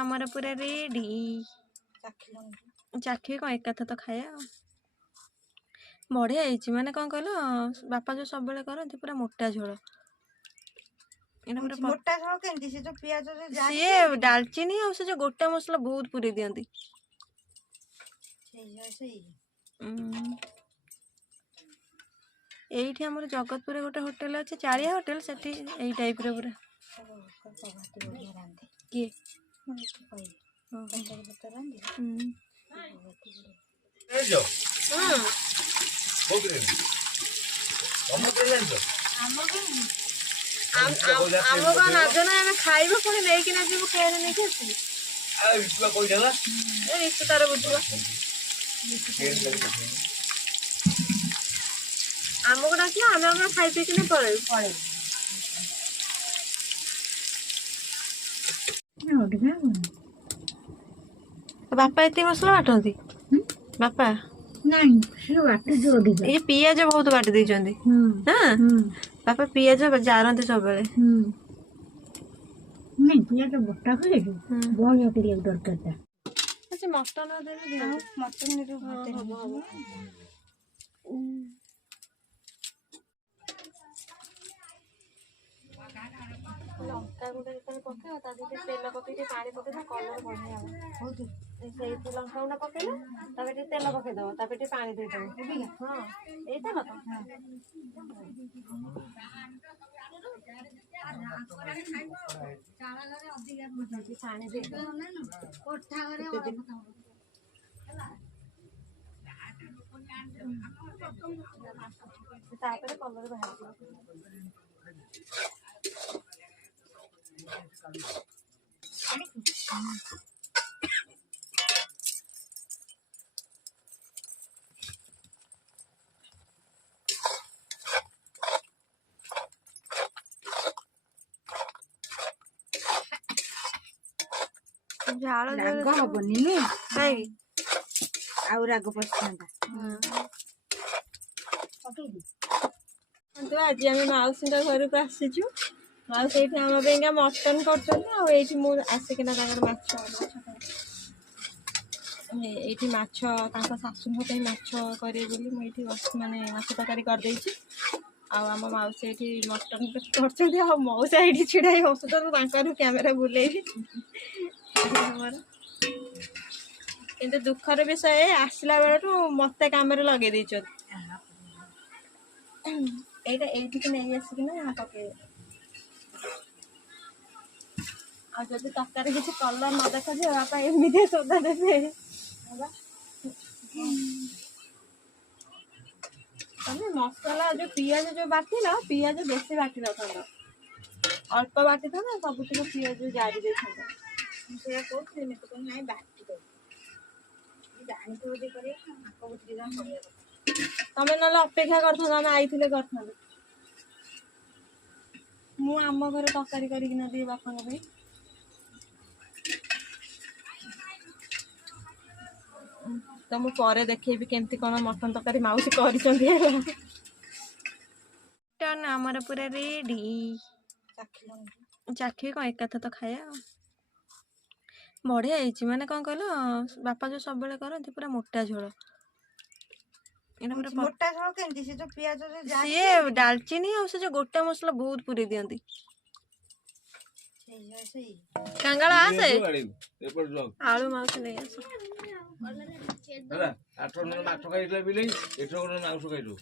ଆମର ପୁରା ରେଡି। ଚାଖିବି କଣ ଏକାଥ ତ ଖାଇବା ଆଉ। ବଢିଆ ହେଇଛି। ମାନେ କଣ କହିଲ ବାପା ଯୋଉ ସବୁବେଳେ କରନ୍ତି ପୁରା ମୋଟା ଝୋଳ। ମୋଟା ଝୋଳ କେମିତି? ସେ ଯୋଉ ପିଆଜ ସିଏ ଡାଲଚିନି ଆଉ ସେ ଯୋଉ ଗୋଟା ମସଲା ବହୁତ ପୁରେଇ ଦିଅନ୍ତି। ଏଇଠି ଆମର ଜଗତପୁରରେ ଗୋଟେ ହୋଟେଲ ଅଛି ଚାଳିଆ ହୋଟେଲ, ସେଠି ଏଇ ଟାଇପ ର ପୁରା। କିଏ? ଆମ କଣ ରାଜ ନା ଆମେ ଖାଇବୁ ପୁଣି ନେଇକିନା ଯିବୁ କେଣେ ନେଇକି ଆସିବୁ। ରିତୁ ତାର ବୁଝିବ। ଆମକୁ ଡାକିଲେ ଆମେ ଆମର ଖାଇ ପିଇକିନା ପଳେଇବୁ। ବାପା ଏତେ ମସଲା ବାଟନ୍ତି? ବାପା ଏଇ ପିଆଜ ବହୁତ ବାଟି ଦେଇଛନ୍ତି। ବାପା ପିଆଜ ଜାରନ୍ତି ସବୁବେଳେ। ପିଆଜ ବଟା ହୁଏ ବହଳିଆ କରିବାକୁ ଦରକାର। ମଟନ ଲଙ୍କା ଗୁଣ୍ଡ ଯେତେବେଳେ ପକେଇବା ତା ଦେହରେ ତେଲ ପକେଇକି ପାଣି ପକେଇଦବା, କଲର ବଢିଆ ହବ। ସେଇଠି ଲଙ୍କା ଗୁଣ୍ଡ ପକେଇଲା, ତାପରେ ଟିକେ ତେଲ ପକେଇଦବ, ତାପରେ ଟିକେ ପାଣି ଦେଇଦବ। ହଁ ଏଇ ତେଲ ତ ପାଣି ଦେଇଦବ। ତାପରେ କଲର ବାହାରିଯିବ। ରାଗ ହବନି ଆଉ ରାଗ ପଶିଥାନ୍ତା। ଆଜି ଆମେ ମାଉସୀଙ୍କ ଘରକୁ ଆସିଛୁ। ମାଉସୀ ଏଇଠି ଆମ ପାଇଁକା ମଟନ କରୁଛନ୍ତି, ଆଉ ଏଇଠି ମୁଁ ଆସିକିନା ତାଙ୍କର ମାଛ ଏଇଠି ମାଛ ତାଙ୍କ ଶାଶୁଙ୍କ ପାଇଁ ମାଛ କରିବେ ବୋଲି ମୁଁ ଏଇଠି ମାନେ ମାଛ ତରକାରୀ କରିଦେଇଛି। ଆଉ ଆମ ମାଉସୀ ଏଇଠି ମଟନ କରୁଛନ୍ତି, ଆଉ ମଉସା ଏଇଠି ଛିଡା ହେଇ ହସୁଛନ୍ତି। ତାଙ୍କର କ୍ୟାମେରା ବୁଲେଇବି। କିନ୍ତୁ ଦୁଃଖର ବିଷୟ ଆସିଲା ବେଳଠୁ ମତେ କାମରେ ଲଗେଇ ଦେଇଛନ୍ତି। ଏଇଟା ଏଇଠିକି ନେଇ ଆସିକିନା ପକେଇବେ। ଆଉ ଯଦି ତରକାରୀ କିଛି କଲର ନ ଦେଖାଯିବ ବାପା ଏମିତି ସୋଦା ଦେବେ। ତମେ ମସଲା ଯୋଉ ପିଆଜ ଯୋଉ ବାଟିଲ, ପିଆଜ ବେଶୀ ବାଟି ନଥାନ୍ତ, ଅଳ୍ପ ବାଟିଥାନ୍ତ, ସବୁଥିରେ ପିଆଜ ଜାରି ଦେଇଥାନ୍ତ। ମୁଁ ସେଇଆ କହୁଥିଲି, ମତେ କହିଲି ନାଇଁ ବାଟି ଦବୁ, ଜାଣିଥିବ ଯଦି କରିବା ହାତ ବୁଟିକି ଯାହା କରିବା କଥା। ତମେ ନହେଲେ ଅପେକ୍ଷା କରିଥାନ୍ତ, ଆମେ ଆଇଥିଲେ କରିଥାନ୍ତୁ। ମୁଁ ଆମ ଘରେ ତରକାରୀ କରିକିନା ଦିଏ ବାପାଙ୍କ ପାଇଁ। ତ ମୁଁ ପରେ ଦେଖେଇବି କେମିତି କଣ ମଟନ ତରକାରୀ ମାଉସୀ କରିଛନ୍ତି। ଆମର ପୁରା ରେଡି। ଚାଖିବି କଣ ଏକାଥ ତ ଖାଇବା ଆଉ। ବଢିଆ ହେଇଛି। ମାନେ କଣ କହିଲ ବାପା ଯୋଉ ସବୁବେଳେ କରନ୍ତି ପୁରା ମୋଟା ଝୋଳ। ମୋଟା ଝୋଳ କେମିତି? ସେ ଯୋଉ ପିଆଜ ସିଏ ଡାଲଚିନି ଆଉ ସେ ଯୋଉ ଗୋଟା ମସଲା ବହୁତ ପୁରେଇ ଦିଅନ୍ତି। କାଙ୍ଗାଳ ଆସେ ଆଳୁ ମାଉସୀ ନେଇ ଆସ। ମାଛ ଖାଇଥିଲା ବିଲେଇ, ଏଥର ମାଉସ ଖାଇଲୁ।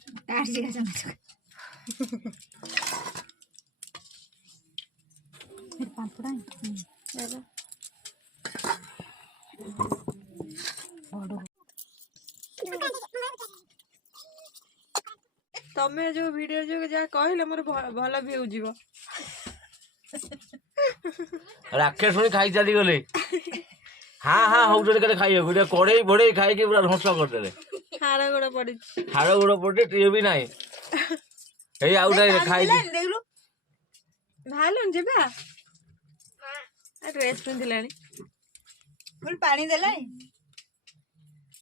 ତମେ ଯୋଉ ଭିଡିଓ ଯୋଉ ଯାହା କହିଲେ ମୋର ଭଲ ଭିଉ ଯିବ। ରାକ୍ଷସ ଶୁଣି ଖାଇ ଚାଲିଗଲେ। ହଁ ହଉଛନ୍ତି କେତେ ଖାଇବାକୁ, କଡେଇ ଫଡେଇ ଖାଇକି ପୁରା ଧ୍ୱଂସ କରିଦେଲେ। ହାଡ଼ ଗୋଡ଼ ପଡିଛି, ହାଡ଼ ଗୋଡ଼ ପଡିଛି, ଟିକେ ବି ନାହିଁ। ଏଇ ଆଉ ଖାଇକି ବାହାରିଲୁଣି ଯିବା। ଡ୍ରେସ୍ ପିନ୍ଧିଲାଣି, ପାଣି ଦେଲାଣି।